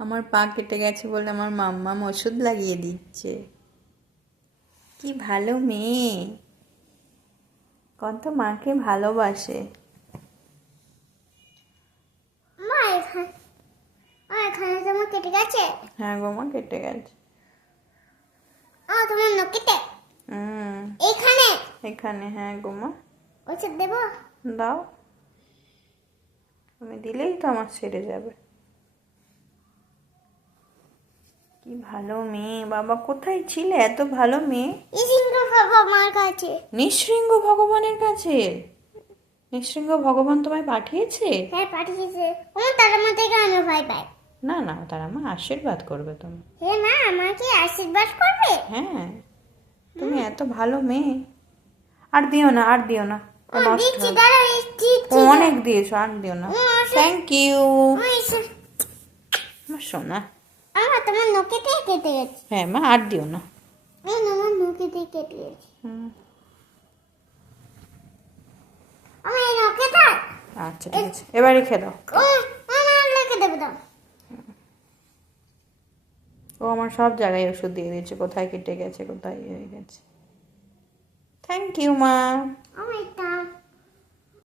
আমার পা কেটে গেছে বলে আমার মাম্মাম ওষুধ লাগিয়ে দিচ্ছে। কি ভালো মেয়ে, কত মাকে ভালোবাসে। মা এখানে এখানে তোমার কেটে গেছে। হ্যাঁ গো মা, কেটে গেছে। তোমার নখেতে হুম, এখানে এখানে। হ্যাঁ গো মা। ওষুধ দেবো? দাও, তুমি দিলেই তো আমার সেরে যাবে। কি ভালো মেয়ে, বাবা কোথায় ছিলে এত ভালো মেয়ে? সিংহ বাবা আমার কাছে। নিঃশৃঙ্গ ভগবানের কাছে? নিঃশৃঙ্গ ভগবান তোমায় পাঠিয়েছে? হ্যাঁ পাঠিয়েছে। তার মধ্যে আমি ভয় পাই। না না, তারা মা আশীর্বাদ করবে তুমি। হে মা আমাকে আশীর্বাদ করবে? হ্যাঁ, তুমি এত ভালো মেয়ে। আর দিও না, আর দিও না, ও নষ্ট দিচ্ছি, হবে। দাঁড়াও ও অনেক দিয়েছো, আর দিও না। থ্যাংক ইউ আমার সোনা। আমার তোমার নখেতে কেটে গেছে। হ্যাঁ মা, আর দিও না। আমার নখেতে কেটে গেছে। হুম, আমার এই নখেতে আচ্ছা ঠিক আছে, এবার রেখে দাও। লেখে দেবো দাও। ও আমার সব জায়গায় ওষুধ দিয়ে দিয়েছে, কোথায় কেটে গেছে, কোথায় হয়ে গেছে। থ্যাংক ইউ মা। আমার